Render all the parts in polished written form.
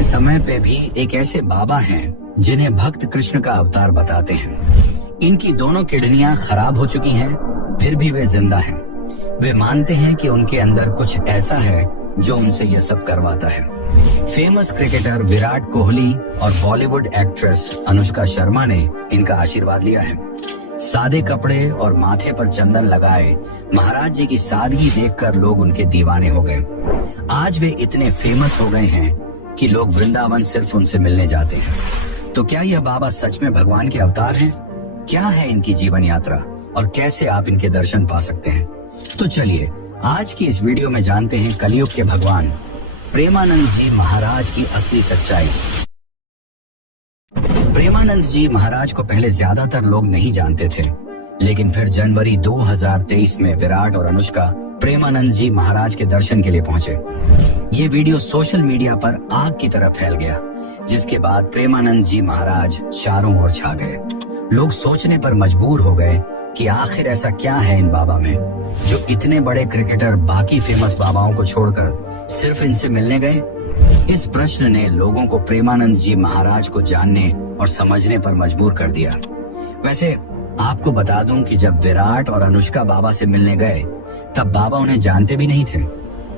के समय पे भी एक ऐसे बाबा हैं जिन्हें भक्त कृष्ण का अवतार बताते हैं। इनकी दोनों किडनियां खराब हो चुकी हैं, फिर भी वे जिंदा हैं। वे मानते हैं कि उनके अंदर कुछ ऐसा है जो उनसे यह सब करवाता है। फेमस क्रिकेटर विराट कोहली और बॉलीवुड एक्ट्रेस अनुष्का शर्मा ने इनका आशीर्वाद लिया है। सादे कपड़े और माथे पर चंदन लगाए महाराज जी की सादगी देखकर लोग उनके दीवाने हो गए। आज वे इतने फेमस हो गए हैं कि लोग वृंदावन सिर्फ उनसे मिलने जाते हैं। तो क्या यह बाबा सच में भगवान के अवतार हैं? क्या है इनकी जीवन यात्रा और कैसे आप इनके दर्शन पा सकते हैं? तो चलिए आज की इस वीडियो में जानते हैं कलयुग के भगवान प्रेमानंद जी महाराज की असली सच्चाई। प्रेमानंद जी महाराज को पहले ज्यादातर लोग नहीं जानते थे, लेकिन फिर जनवरी 2023 में विराट और अनुष्का प्रेमानंद जी महाराज के दर्शन के लिए पहुंचे। ये वीडियो सोशल मीडिया पर आग की तरह फैल गया, जिसके बाद प्रेमानंद जी महाराज चारों ओर छा गए। लोग सोचने पर मजबूर हो गए कि आखिर ऐसा क्या है इन बाबा में जो इतने बड़े क्रिकेटर बाकी फेमस बाबाओं को छोड़कर सिर्फ इनसे मिलने गए। इस प्रश्न ने लोगों को प्रेमानंद जी महाराज को जानने और समझने पर मजबूर कर दिया। वैसे आपको बता दूं कि जब विराट और अनुष्का बाबा से मिलने गए तब बाबा उन्हें जानते भी नहीं थे।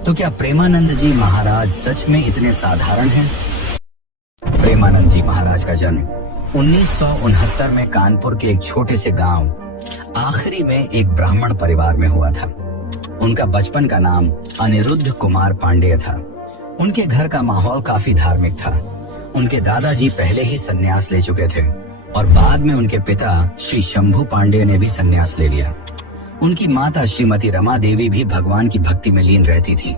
तो क्या प्रेमानंद जी महाराज सच में इतने साधारण हैं? प्रेमानंद जी महाराज का जन्म 1969 में कानपुर के एक छोटे से गांव आखिरी में एक ब्राह्मण परिवार में हुआ था। उनका बचपन का नाम अनिरुद्ध कुमार पांडेय था। उनके घर का माहौल काफी धार्मिक था। उनके दादाजी पहले ही संन्यास ले चुके थे और बाद में उनके पिता श्री शंभू पांडेय ने भी संन्यास ले लिया। उनकी माता श्रीमती रमा देवी भी भगवान की भक्ति में लीन रहती थी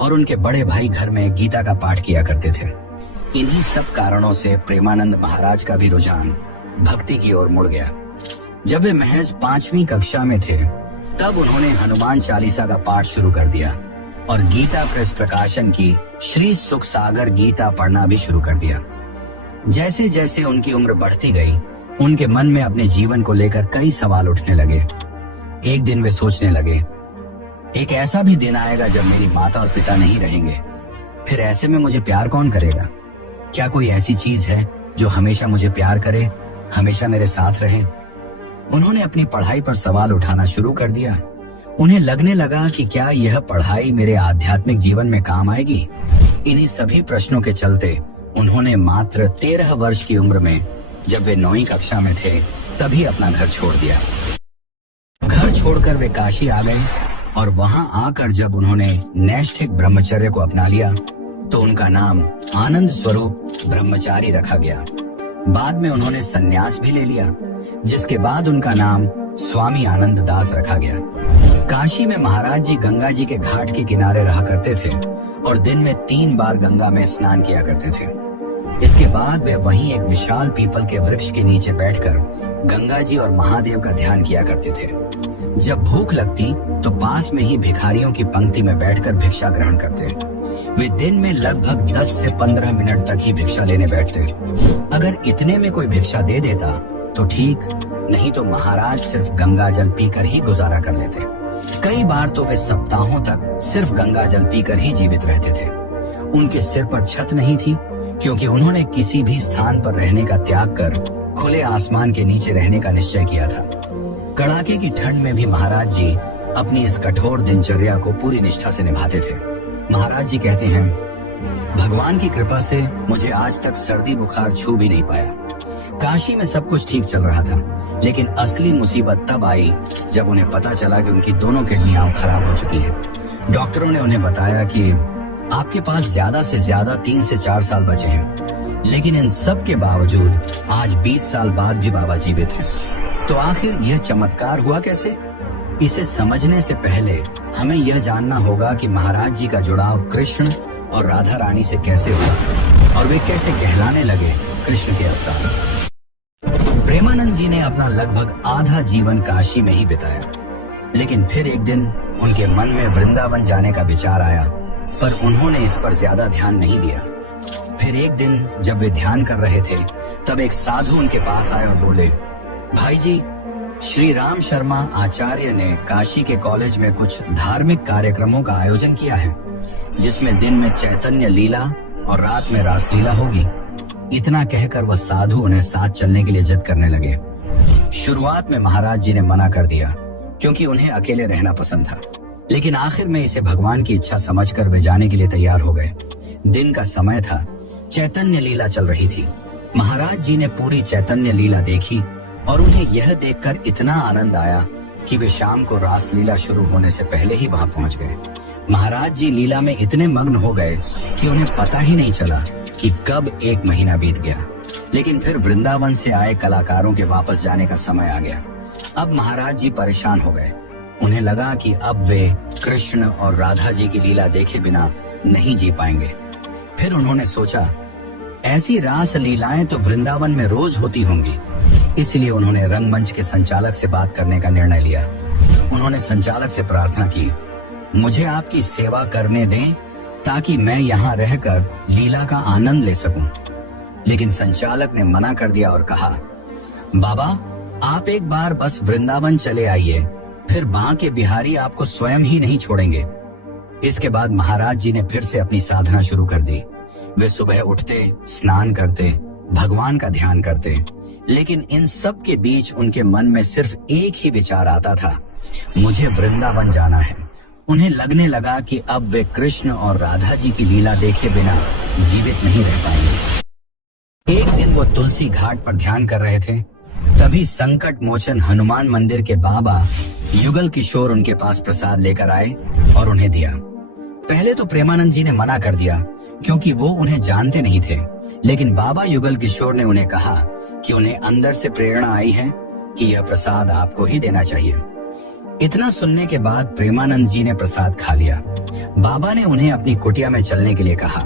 और उनके बड़े भाई घर में गीता का पाठ किया करते थे। इन्हीं सब कारणों से प्रेमानंद महाराज का भी रुझान भक्ति की ओर मुड़ गया। जब वे महज 5वीं कक्षा में थे तब उन्होंने हनुमान चालीसा का पाठ शुरू कर दिया और गीता प्रेस प्रकाशन की श्री सुख सागर गीता पढ़ना भी शुरू कर दिया। जैसे जैसे उनकी उम्र बढ़ती गई, उनके मन में अपने जीवन को लेकर कई सवाल उठने लगे। एक दिन वे सोचने लगे, एक ऐसा भी दिन आएगा जब मेरी माता और पिता नहीं रहेंगे। फिर ऐसे में मुझे प्यार कौन करेगा? क्या कोई ऐसी चीज है जो हमेशा मुझे प्यार करे, हमेशा मेरे साथ रहे? उन्होंने अपनी पढ़ाई पर सवाल उठाना शुरू कर दिया। उन्हें लगने लगा कि क्या यह पढ़ाई मेरे आध्यात्मिक जीवन में काम आएगी? इन्हीं सभी प्रश्नों के चलते उन्होंने मात्र 13 वर्ष की उम्र में, जब वे 9वीं कक्षा में थे, तभी अपना घर छोड़ दिया। घर छोड़कर वे काशी आ गए और वहां आकर जब उन्होंने नैष्ठिक ब्रह्मचर्य को अपना लिया तो उनका नाम आनंद स्वरूप ब्रह्मचारी रखा गया। बाद में उन्होंने संन्यास भी ले लिया, जिसके बाद उनका नाम स्वामी आनंद दास रखा गया। काशी में महाराज जी गंगा जी के घाट के किनारे रहा करते थे और दिन में 3 बार गंगा में स्नान किया करते थे। इसके बाद वे वहीं एक विशाल पीपल के वृक्ष के नीचे बैठकर गंगा जी और महादेव का ध्यान किया करते थे। जब भूख लगती तो पास में ही भिखारियों की पंक्ति में बैठकर भिक्षा ग्रहण करते। वे दिन में लगभग 10 से 15 मिनट तक ही भिक्षा लेने बैठते। अगर इतने में कोई भिक्षा दे देता तो ठीक, नहीं तो महाराज सिर्फ गंगा जल पीकर ही गुजारा कर लेते। कई बार तो वे सप्ताहों तक सिर्फ गंगा जल पीकर ही जीवित रहते थे। उनके सिर पर छत नहीं थी, क्योंकि उन्होंने किसी भी स्थान पर रहने का त्याग कर खुले आसमान के नीचे रहने का निश्चय किया था। कड़ाके की ठंड में भी महाराज जी अपनी इस कठोर दिनचर्या को पूरी निष्ठा से निभाते थे। महाराज जी कहते हैं, भगवान की कृपा से मुझे आज तक सर्दी बुखार छू भी नहीं पाया। काशी में सब कुछ ठीक चल रहा था, लेकिन असली मुसीबत तब आई जब उन्हें पता चला कि उनकी दोनों किडनियां खराब हो चुकी हैं। डॉक्टरों ने उन्हें बताया कि आपके पास ज्यादा से ज्यादा 3 से 4 साल बचे हैं, लेकिन इन सब के बावजूद आज 20 साल बाद भी बाबा जीवित हैं। तो आखिर यह चमत्कार हुआ कैसे? इसे समझने से पहले हमें यह जानना होगा कि महाराज जी का जुड़ाव कृष्ण और राधा रानी से कैसे हुआ और वे कैसे कहलाने लगे कृष्ण के अवतार। प्रेमानंद जी ने अपना लगभग आधा जीवन काशी में ही बिताया, लेकिन फिर एक दिन उनके मन में वृंदावन जाने का विचार आया, पर उन्होंने इस पर ज्यादा ध्यान नहीं दिया। फिर एक दिन जब वे ध्यान कर रहे थे तब एक साधु उनके पास आए और बोले, भाई जी, श्री राम शर्मा आचार्य ने काशी के कॉलेज में कुछ धार्मिक कार्यक्रमों का आयोजन किया है, जिसमें दिन में चैतन्य लीला और रात में रासलीला होगी। इतना कहकर वह साधु उन्हें साथ चलने के लिए जिद करने लगे। शुरुआत में महाराज जी ने मना कर दिया क्योंकि उन्हें अकेले रहना पसंद था, लेकिन आखिर में इसे भगवान की इच्छा समझकर वे जाने के लिए तैयार हो गए। दिन का समय था, चैतन्य लीला चल रही थी। महाराज जी ने पूरी चैतन्य लीला देखी और उन्हें यह देखकर इतना आनंद आया कि वे शाम को रासलीला शुरू होने से पहले ही वहां पहुंच गए। महाराज जी लीला में इतने मग्न हो गए कि उन्हें पता ही नहीं चला कि कब 1 महीना बीत गया। लेकिन फिर वृंदावन से आए कलाकारों के वापस जाने का समय आ गया। अब महाराज जी परेशान हो गए। उन्हें लगा कि अब वे कृष्ण और राधा जी की लीला देखे बिना नहीं जी पाएंगे। फिर उन्होंने सोचा, ऐसी रास लीलाएं तो वृंदावन में रोज होती होंगी। इसलिए उन्होंने रंगमंच के संचालक से बात करने का निर्णय लिया। उन्होंने संचालक से प्रार्थना की, मुझे आपकी सेवा करने दें ताकि मैं यहाँ रहकर लीला का आनंद ले सकूं। लेकिन संचालक ने मना कर दिया और कहा, बाबा आप एक बार बस वृंदावन चले आइए, फिर बांके बिहारी आपको स्वयं ही नहीं छोड़ेंगे। इसके बाद महाराज जी ने फिर से अपनी साधना शुरू कर दी। वे सुबह उठते, स्नान करते, भगवान का ध्यान करते, लेकिन इन सब के बीच उनके मन में सिर्फ एक ही विचार आता था, मुझे वृंदावन जाना है। उन्हें लगने लगा कि अब वे कृष्ण और राधा जी की लीला देखे बिना जीवित नहीं रह पाएंगे। एक दिन वो तुलसी घाट पर ध्यान कर रहे थे, तभी संकट मोचन हनुमान मंदिर के बाबा युगल किशोर उनके पास प्रसाद लेकर आए और उन्हें दिया। पहले तो प्रेमानंद जी ने मना कर दिया क्योंकि वो उन्हें जानते नहीं थे, लेकिन बाबा युगल किशोर ने उन्हें कहा कि उन्हें अंदर से प्रेरणा आई है कि यह प्रसाद आपको ही देना चाहिए। इतना सुनने के बाद प्रेमानंद जी ने प्रसाद खा लिया। बाबा ने उन्हें अपनी कुटिया में चलने के लिए कहा,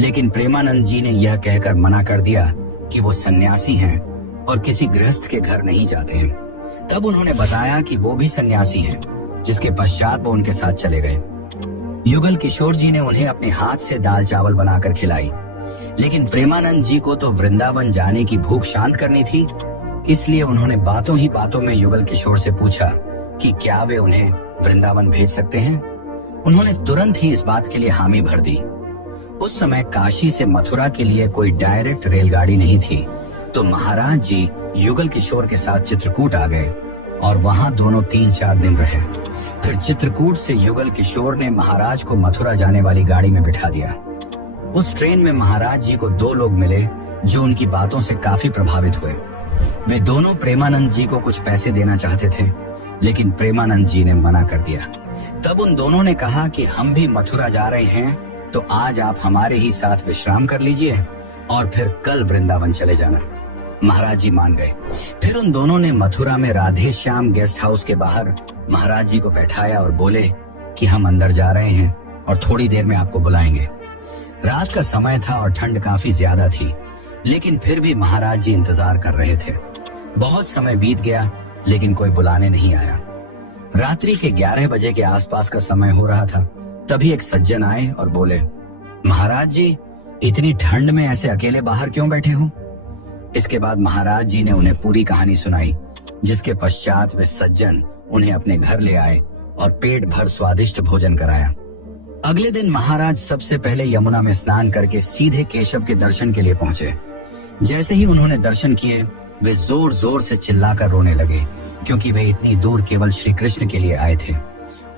लेकिन प्रेमानंद जी ने यह कहकर मना कर दिया कि वो सन्यासी हैं और किसी गृहस्थ के घर नहीं जाते हैं। तब उन्होंने बताया कि वो भी सन्यासी हैं, जिसके पश्चात वो उनके साथ चले गए। युगल किशोर जी ने उन्हें अपने हाथ से दाल चावल बनाकर खिलाई, लेकिन प्रेमानंद जी को तो वृंदावन जाने की भूख शांत करनी थी। इसलिए उन्होंने बातों ही बातों में युगल किशोर से पूछा कि क्या वे उन्हें वृंदावन भेज सकते हैं। उन्होंने तुरंत ही इस बात के लिए हामी भर दी। उस समय काशी से मथुरा के लिए कोई डायरेक्ट रेलगाड़ी नहीं थी, तो महाराज जी युगल किशोर के साथ चित्रकूट आ गए और वहां दोनों 3-4 दिन रहे। फिर चित्रकूट से युगल किशोर ने महाराज को मथुरा जाने वाली गाड़ी में बिठा दिया। उस ट्रेन में महाराज जी को 2 लोग मिले जो उनकी बातों से काफी प्रभावित हुए। वे दोनों प्रेमानंद जी को कुछ पैसे देना चाहते थे, लेकिन प्रेमानंद जी ने मना कर दिया। तब उन दोनों ने कहा कि हम भी मथुरा जा रहे हैं, तो आज आप हमारे ही साथ विश्राम कर लीजिए और फिर कल वृंदावन चले जाना। महाराज जी मान गए। फिर उन दोनों ने मथुरा में राधे श्याम गेस्ट हाउस के बाहर महाराज जी को बैठाया और बोले कि हम अंदर जा रहे हैं और थोड़ी देर में आपको बुलाएंगे। रात का समय था और ठंड काफी ज्यादा थी, लेकिन फिर भी महाराज जी इंतजार कर रहे थे। बहुत समय बीत गया, लेकिन कोई बुलाने नहीं आया। रात्रि के 11 बजे के आसपास का समय हो रहा था। तभी एक सज्जन आए और बोले, महाराज जी इतनी ठंड में ऐसे अकेले बाहर क्यों बैठे हो? इसके बाद महाराज जी ने उन्हें पूरी कहानी सुनाई, जिसके पश्चात वे सज्जन उन्हें अपने घर ले आए और पेट भर स्वादिष्ट भोजन कराया। अगले दिन महाराज सबसे पहले यमुना में स्नान करके सीधे केशव के दर्शन के लिए पहुंचे। जैसे ही उन्होंने दर्शन किए, वे जोर जोर से चिल्लाकर रोने लगे, क्योंकि वे इतनी दूर केवल श्री कृष्ण के लिए आए थे।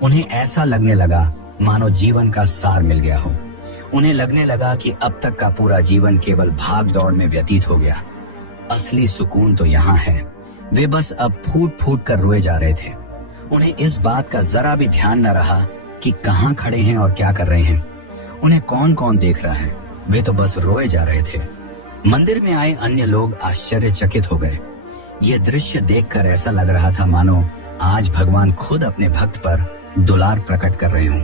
उन्हें ऐसा लगने लगा मानो जीवन का सार मिल गया हो। उन्हें लगने लगा कि अब तक का पूरा जीवन केवल भाग दौड़ में व्यतीत हो गया। असली सुकून तो यहाँ है। वे बस अब फूट फूट कर रोए जा रहे थे। उन्हें इस बात का जरा भी ध्यान न रहा कि कहाँ खड़े हैं और क्या कर रहे हैं, उन्हें कौन कौन देख रहा है। वे तो बस रोए जा रहे थे। मंदिर में आए अन्य लोग आश्चर्यचकित हो गए। ये दृश्य देखकर ऐसा लग रहा था मानो आज भगवान खुद अपने भक्त पर दुलार प्रकट कर रहे हों।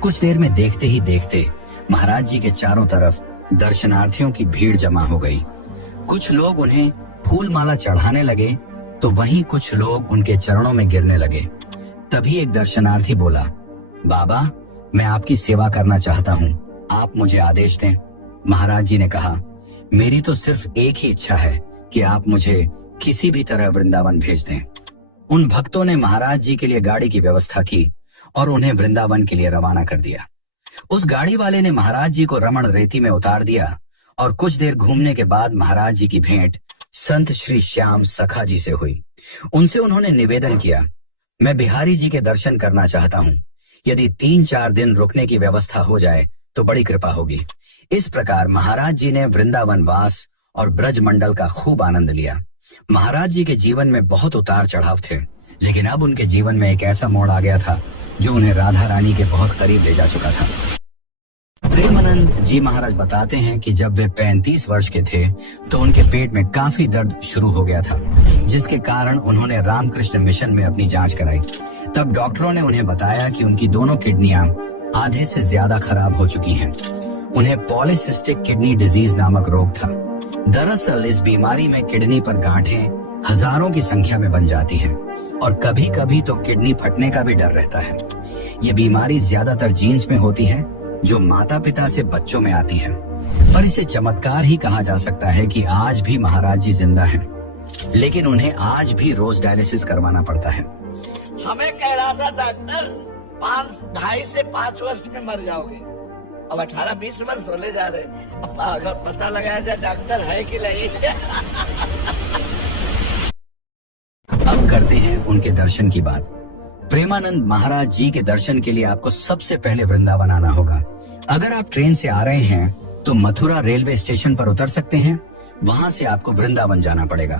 कुछ देर में देखते ही देखते महाराज जी के चारों तरफ दर्शनार्थियों की भीड़ जमा हो गई। कुछ लोग उन्हें फूल माला चढ़ाने लगे, तो वहीं कुछ लोग उनके चरणों में गिरने लगे। तभी एक दर्शनार्थी बोला, बाबा मैं आपकी सेवा करना चाहता हूँ, आप मुझे आदेश दें। महाराज जी ने कहा, मेरी तो सिर्फ एक ही इच्छा है कि आप मुझे किसी भी तरह वृंदावन भेज दें। उन भक्तों ने महाराज जी के लिए गाड़ी की व्यवस्था की और उन्हें वृंदावन के लिए रवाना कर दिया। उस गाड़ी वाले ने महाराज जी को रमण रेती में उतार दिया और कुछ देर घूमने के बाद महाराज जी की भेंट संत श्री श्याम सखा जी से हुई। उनसे उन्होंने निवेदन किया, मैं बिहारी जी के दर्शन करना चाहता हूँ। यदि 3-4 दिन रुकने की व्यवस्था हो जाए तो बड़ी कृपा होगी। इस प्रकार महाराज जी ने वृंदावन वास और ब्रज मंडल का खूब आनंद लिया। महाराज जी के जीवन में बहुत उतार चढ़ाव थे, लेकिन अब उनके जीवन में एक ऐसा मोड़ आ गया था जो उन्हें राधा रानी के बहुत करीब ले जा चुका था। प्रेमानंद जी महाराज बताते हैं कि जब वे 35 वर्ष के थे तो उनके पेट में काफी दर्द शुरू हो गया था, जिसके कारण उन्होंने रामकृष्ण मिशन में अपनी जांच कराई। तब डॉक्टरों ने उन्हें बताया कि उनकी दोनों किडनियां आधे से ज्यादा खराब हो चुकी हैं। उन्हें पॉलीसिस्टिक किडनी डिजीज नामक रोग था। दरअसल इस बीमारी में किडनी पर गांठें हजारों की संख्या में बन जाती हैं और कभी कभी तो किडनी फटने का भी डर रहता है। ये बीमारी ज्यादातर जीन्स में होती है जो माता पिता से बच्चों में आती है, पर इसे चमत्कार ही कहा जा सकता है कि आज भी महाराज जी जिंदा हैं, लेकिन उन्हें आज भी रोज डायलिसिस करवाना पड़ता है। हमें कह रहा था डॉक्टर 2.5 से 5 वर्ष में मर जाओगे, अब 18-20 वर्ष होने जा रहे, अब अगर पता लगाया जाए डॉक्टर है कि नहीं। अब करते हैं उनके दर्शन की बात। प्रेमानंद महाराज जी के दर्शन के लिए आपको सबसे पहले वृंदावन आना होगा। अगर आप ट्रेन से आ रहे हैं तो मथुरा रेलवे स्टेशन पर उतर सकते हैं, वहां से आपको वृंदावन जाना पड़ेगा।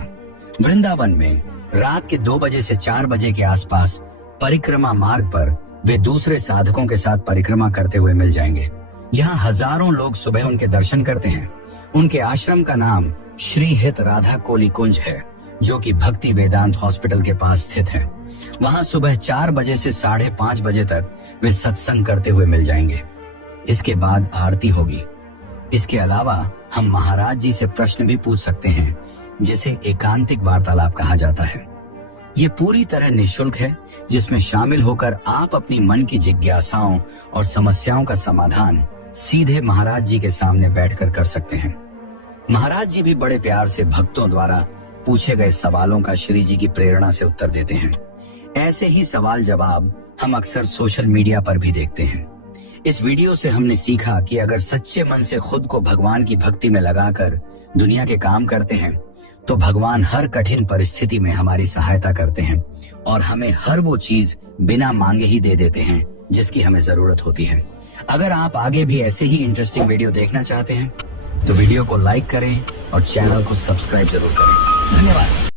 वृंदावन में रात के 2 बजे से 4 बजे के आसपास परिक्रमा मार्ग पर वे दूसरे साधकों के साथ परिक्रमा करते हुए मिल जाएंगे। यहाँ हजारों लोग सुबह उनके दर्शन करते हैं। उनके आश्रम का नाम श्री हित राधा कोली कुंज है, जो कि भक्ति वेदांत हॉस्पिटल के पास स्थित है। वहां सुबह 4 बजे से 5:30 बजे तक वे सत्संग करते हुए मिल जाएंगे। इसके बाद आरती होगी। इसके अलावा हम महाराज जी से प्रश्न भी पूछ सकते हैं, जिसे एकांतिक वार्तालाप कहा जाता है। ये पूरी तरह निःशुल्क है, जिसमें शामिल होकर आप अपनी मन की जिज्ञासाओं और समस्याओं का समाधान सीधे महाराज जी के सामने बैठकर कर सकते हैं। महाराज जी भी बड़े प्यार से भक्तों द्वारा पूछे गए सवालों का श्री जी की प्रेरणा से उत्तर देते हैं। ऐसे ही सवाल जवाब हम अक्सर सोशल मीडिया पर भी देखते हैं। इस वीडियो से हमने सीखा कि अगर सच्चे मन से खुद को भगवान की भक्ति में लगाकर दुनिया के काम करते हैं तो भगवान हर कठिन परिस्थिति में हमारी सहायता करते हैं और हमें हर वो चीज बिना मांगे ही दे देते हैं जिसकी हमें जरूरत होती है। अगर आप आगे भी ऐसे ही इंटरेस्टिंग वीडियो देखना चाहते हैं तो वीडियो को लाइक करें और चैनल को सब्सक्राइब जरूर करें। धन्यवाद।